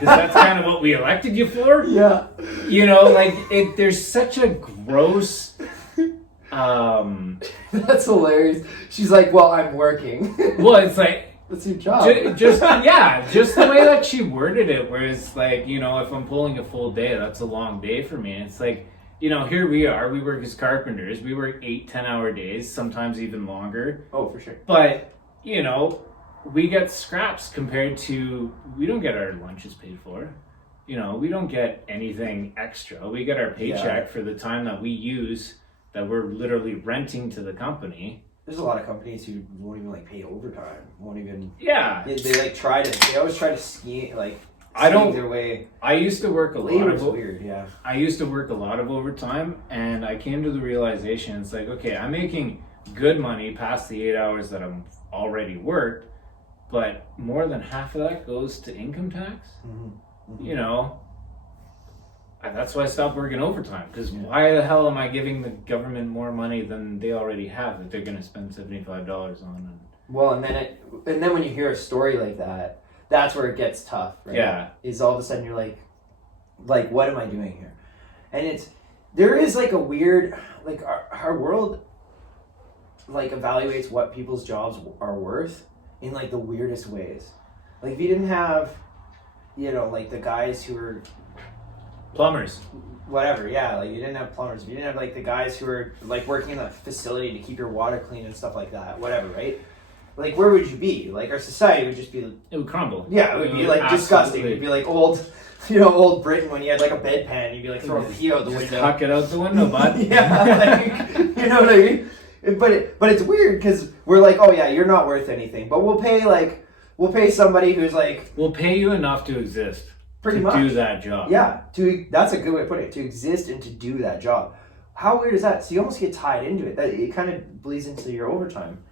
Because that's kind of what we elected you for. Yeah. You know, like, there's such a gross... That's hilarious. She's like, well, I'm working. Well, it's like... That's your job. Just the way that she worded it, where it's like, you know, if I'm pulling a full day, that's a long day for me. And it's like, you know, here we are. We work as carpenters. We work 8-10-hour days, sometimes even longer. Oh, for sure. But, you know, we get scraps compared to, we don't get our lunches paid for. You know, we don't get anything extra. We get our paycheck for the time that we use, that we're literally renting to the company. There's a lot of companies who won't even like pay overtime. Won't even. Yeah. They like they always try to scheme their way. I used to work a lot of weird, yeah. I used to work a lot of overtime, and I came to the realization, it's like, okay, I'm making good money past the 8 hours that I'm already worked, but more than half of that goes to income tax. Mm-hmm. Mm-hmm. You know, that's why I stopped working overtime, because why the hell am I giving the government more money than they already have that they're going to spend $75 on? Well, and then when you hear a story like that, that's where it gets tough, right? Yeah. Is all of a sudden you're like, what am I doing here? And there is like a weird, like our world like evaluates what people's jobs are worth in like the weirdest ways. Like if you didn't have, you know, like the guys who are plumbers, whatever, yeah, like you didn't have plumbers, you didn't have like the guys who are like working in the facility to keep your water clean and stuff like that, whatever, right? Like where would you be? Like our society would just be, it would crumble. Yeah, it would be like disgusting. It'd be like old Britain when you had like a bedpan, you'd be like throwing pee out the window. Huck it out the window, bud. Yeah, like, you know what I mean? But it's weird because we're like, oh yeah, you're not worth anything, but we'll pay somebody who's like, we'll pay you enough to exist. Pretty much. Do that job. Yeah, that's a good way to put it. To exist and to do that job. How weird is that? So you almost get tied into it. That it kind of bleeds into your overtime.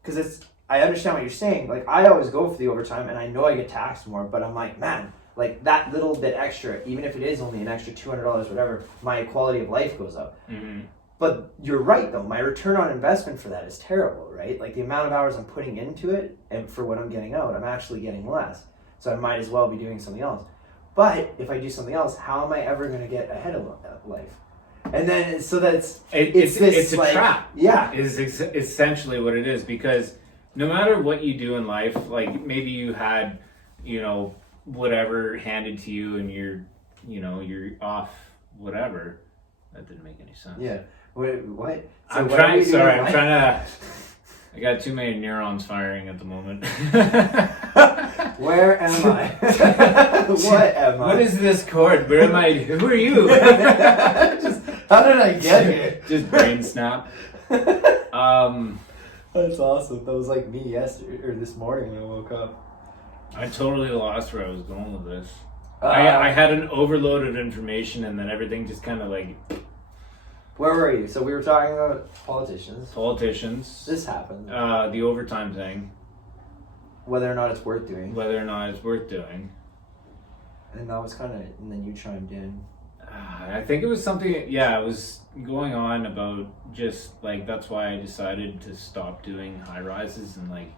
Because I understand what you're saying. Like I always go for the overtime, and I know I get taxed more. But I'm like, man, like that little bit extra, even if it is only an extra $200, whatever, my quality of life goes up. Mm-hmm. But you're right though. My return on investment for that is terrible, right? Like the amount of hours I'm putting into it, and for what I'm getting out, I'm actually getting less. So I might as well be doing something else. But if I do something else, how am I ever going to get ahead of life? And then, so it's a like, trap. Yeah. Is essentially what it is, because no matter what you do in life, like maybe you had, you know, whatever handed to you and you're off whatever. That didn't make any sense. Yeah. What? So I'm trying to... I got too many neurons firing at the moment. Where am I? What am I? What is this cord? Where am I? Who are you? How did I get here? Just brain snap. That's awesome. That was like me yesterday or this morning when I woke up. I totally lost where I was going with this. I had an overload of information, and then everything just kind of like... Where were you? So we were talking about politicians. This happened. The overtime thing. Whether or not it's worth doing. And that was kind of... And then you chimed in. I think it was something... Yeah, it was going on about just like... That's why I decided to stop doing high rises and like...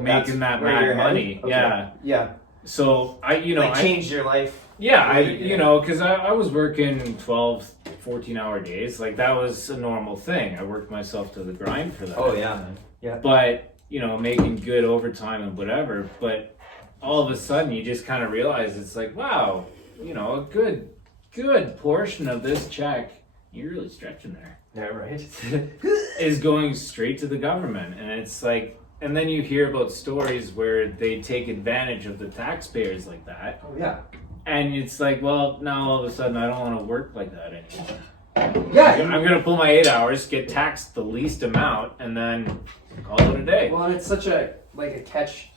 making that mad money. Okay. Yeah. Yeah. So I changed your life. Yeah, because I was working 12, 14-hour days. Like that was a normal thing. I worked myself to the grind for that. Oh yeah, man. Yeah. But making good overtime and whatever. But all of a sudden, you just kind of realize it's like, wow, a good portion of this check, you're really stretching there. Yeah, right. is going straight to the government, and it's like. And then you hear about stories where they take advantage of the taxpayers like that. Oh, yeah. And it's like, well, now all of a sudden I don't want to work like that anymore. Yeah. I'm going to pull my 8 hours, get taxed the least amount, and then call it a day. Well, and it's such a catch.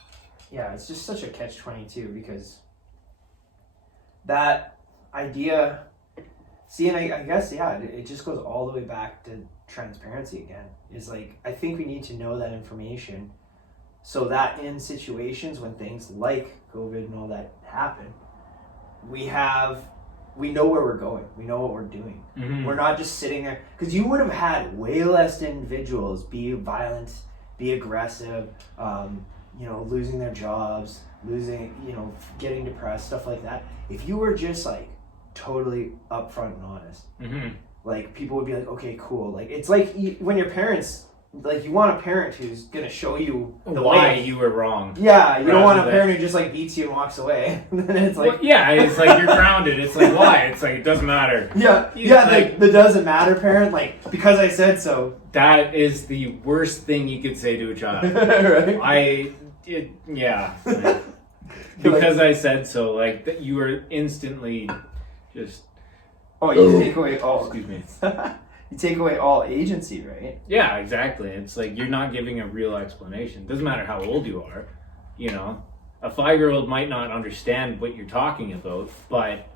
Yeah, it's just such a catch-22 because that idea... See, and I guess, yeah, it just goes all the way back to transparency again. It's like, I think we need to know that information so that in situations when things like COVID and all that happen, we know where we're going. We know what we're doing. Mm-hmm. We're not just sitting there. Because you would have had way less individuals be violent, be aggressive, losing their jobs, losing, getting depressed, stuff like that. If you were just like totally upfront and honest, like people would be like, okay, cool. Like it's like when your parents, like you want a parent who's gonna show you the why way. you were wrong. Yeah, you don't want a parent who just like beats you and walks away. And then it's like, well, yeah, it's like you're grounded. It's like why? It's like it doesn't matter. Yeah, like the doesn't matter parent. Like because I said so. That is the worst thing you could say to a child. Right? Because I said so. Like that, you were instantly just. Oh, you take away all. Excuse me. You take away all agency, right? Yeah, exactly. It's like you're not giving a real explanation. Doesn't matter how old you are. A 5-year-old might not understand what you're talking about, but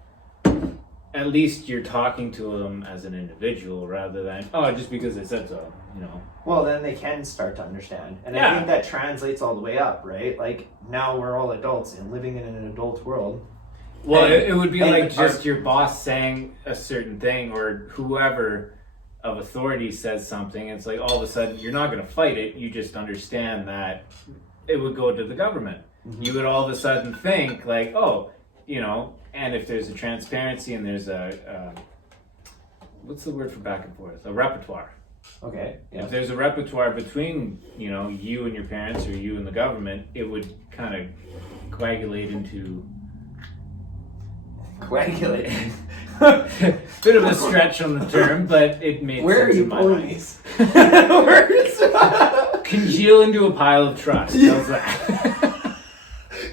at least you're talking to them as an individual rather than, just because I said so, Well, then they can start to understand. And I think that translates all the way up, right? Like, now we're all adults and living in an adult world. Well, it would be like just your boss saying a certain thing or whoever of authority says something. It's like all of a sudden you're not going to fight it. You just understand that it would go to the government. You would all of a sudden think like, and if there's a transparency and there's a what's the word for back and forth? A repertoire. Okay. Yeah. If there's a repertoire between, you and your parents or you and the government, it would kind of coagulate into... Coagulate? Bit of a stretch on the term, but it made Where sense are you in my pulling mind. these? Congeal into a pile of trust. How's that?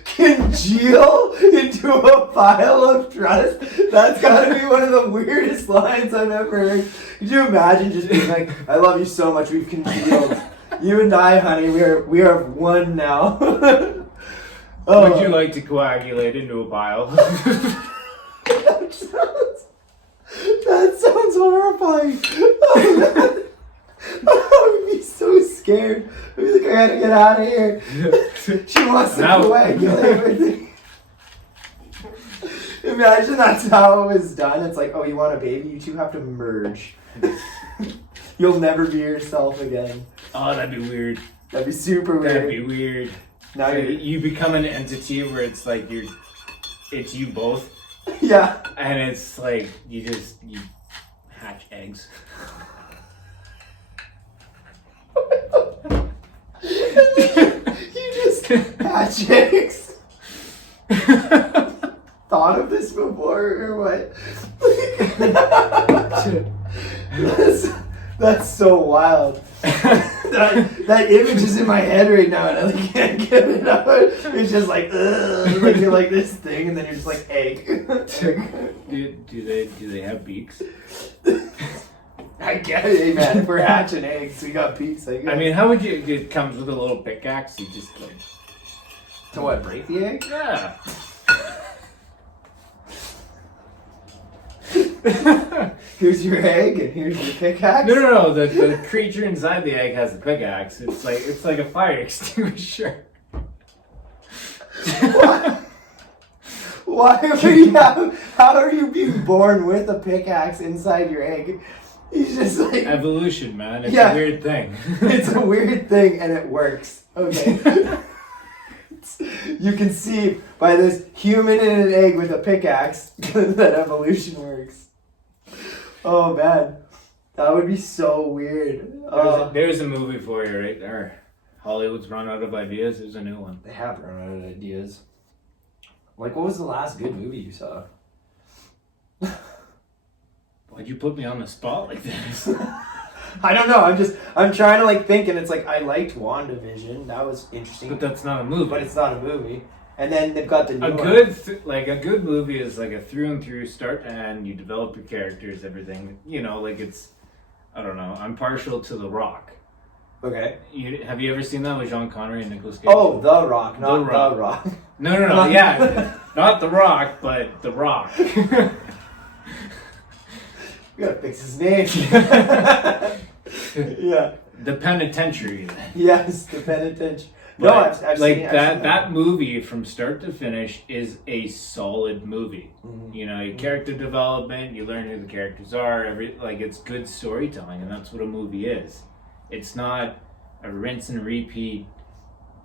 Congeal into a pile of trust? That's gotta be one of the weirdest lines I've ever heard. Could you imagine just being like, I love you so much, we've congealed. You and I, honey, we are one now. Would you like to coagulate into a pile? That sounds horrifying. Oh, man. I would be so scared. I'd be like, I gotta get out of here. She wants to coagulate with me. Imagine that's how it was done. It's like, oh, you want a baby? You two have to merge. You'll never be yourself again. Oh, that'd be weird. That'd be super weird. That'd be weird. Now you become an entity where it's like it's you both. Yeah. And it's like you hatch eggs. You just hatch eggs. Thought of this before or what? That's so wild. that image is in my head right now and I can't get it out. It's just like, like you're like this thing and then you're just like egg. Do they have beaks? I get it, man. If we're hatching eggs, we got beaks. I mean, how would you? It comes with a little pickaxe. You just like to what? Break the egg? Yeah. Here's your egg and here's your pickaxe. No. The creature inside the egg has a pickaxe. It's like a fire extinguisher. Why how are you being born with a pickaxe inside your egg? He's just like evolution, man. It's a weird thing. It's a weird thing and it works. Okay. You can see by this human in an egg with a pickaxe that evolution works. Oh man, that would be so weird. There's a movie for you right there. Hollywood's run out of ideas. There's a new one. They have run out of ideas. Like, what was the last good movie you saw? Why'd you put me on the spot like this? I don't know. I'm trying to like think, and it's like I liked WandaVision. That was interesting. But that's not a movie. But it's not a movie. And then they've got the new a good movie is like a through and through start to end. You develop your characters, everything. Like it's, I don't know. I'm partial to The Rock. Okay. Have you ever seen that with Sean Connery and Nicolas Cage? Oh, The Rock, not The Rock. No. Yeah, not The Rock, but The Rock. We gotta fix his name. Yeah. The Penitentiary. Yes, The Penitentiary. But no, I've like seen that movie from start to finish is a solid movie. Mm-hmm. Your character development, you learn who the characters are. It's good storytelling, and that's what a movie is. It's not a rinse and repeat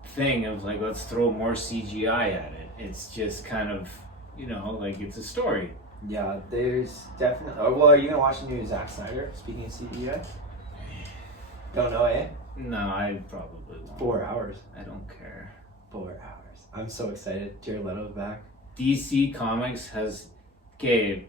thing of like, let's throw more CGI at it. It's just kind of, like it's a story. Yeah, there's definitely. Oh, well, are you gonna watch the new Zack Snyder? Speaking of CGI, don't know, eh? No, I probably won't. 4 hours. I don't care. 4 hours. I'm so excited. Jared Leto's back. DC Comics has. Okay,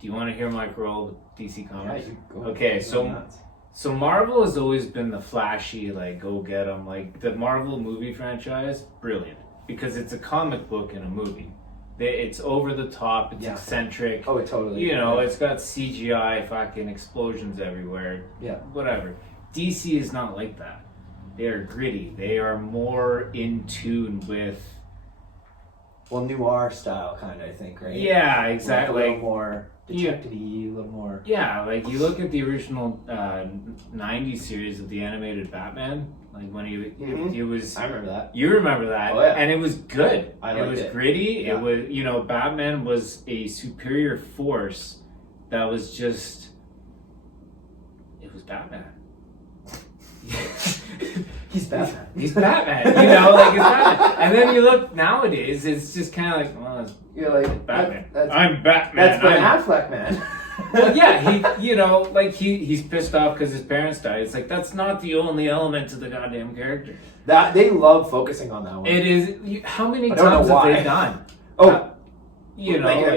do you want to hear my role with DC Comics? Yeah, you go. Okay, Go so nuts. So Marvel has always been the flashy, like, go get them. Like, the Marvel movie franchise, brilliant. Because it's a comic book and a movie. It's over the top, it's eccentric. Oh, totally. It's got CGI, fucking explosions everywhere. Yeah. Whatever. DC is not like that. They are gritty. They are more in tune with... Well, noir style, kind of, I think, right? Yeah, exactly. Like a little more detective-y, a little more... Yeah, like you look at the original 90s series of the animated Batman, like when he was... I remember that. You remember that. Oh, yeah. And it was good. It was gritty. Yeah. It was, Batman was a superior force that was just... It was Batman. He's Batman. He's Batman. It's Batman. And then you look nowadays, it's just kind of like, well, You're like Batman. That's I'm Batman. That's Ben Affleck, man. Well, yeah, he's pissed off because his parents died. It's like, that's not the only element to the goddamn character. That they love focusing on that one. It is. How many I don't times know have why. they done?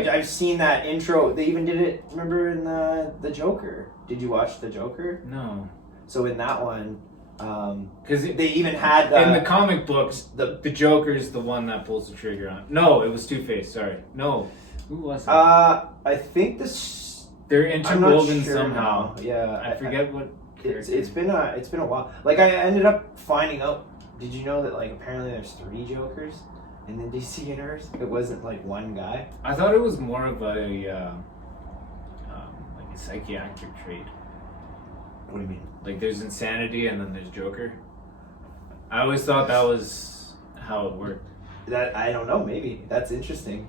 I've seen that intro. They even did it. Remember in the Joker? Did you watch the Joker? No. So in that one, because they even had in the comic books, the Joker's the one that pulls the trigger on. No, it was Two-Face. Sorry, no. Who was it? I think they're interwoven sure somehow. now. Yeah, I forget what. It's been a while. Like I ended up finding out. Did you know that like apparently there's 3 Jokers in the DC universe? It wasn't like one guy. I thought it was more of a psychiatric trait. What do you mean? Like there's insanity and then there's Joker. I always thought that was how it worked. That I don't know. Maybe that's interesting.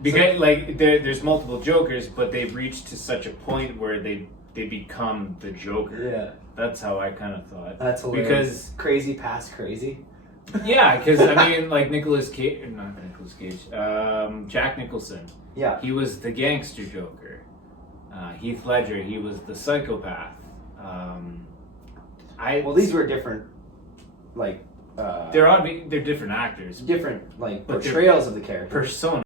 Because there's multiple Jokers, but they've reached to such a point where they become the Joker. Yeah, that's how I kind of thought. That's hilarious. Because crazy past crazy. Yeah, because I mean, like not Nicolas Cage, Jack Nicholson. Yeah, he was the gangster Joker. Heath Ledger, he was the psychopath. These were different, like. They're different actors, different like portrayals of the character. Persona.